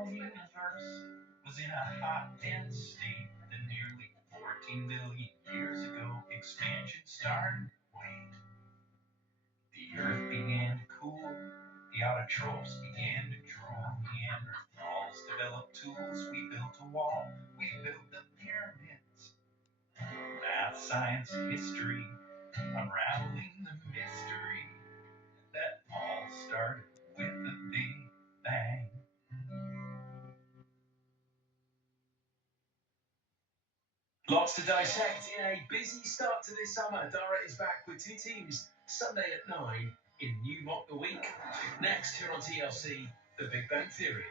our universe was in a hot, dense state. Then nearly 14 billion years ago, expansion started. Wait, the Earth began to cool. The autotrophs began to drool. Neanderthals developed tools. We built a wall. We built the pyramids. Math, science, history, unraveling the mystery that all started with a big bang. Lots to dissect in a busy start to this summer. Dara is back with two teams Sunday at 9 in New Mock the Week. Next, here on TLC, The Big Bang Theory.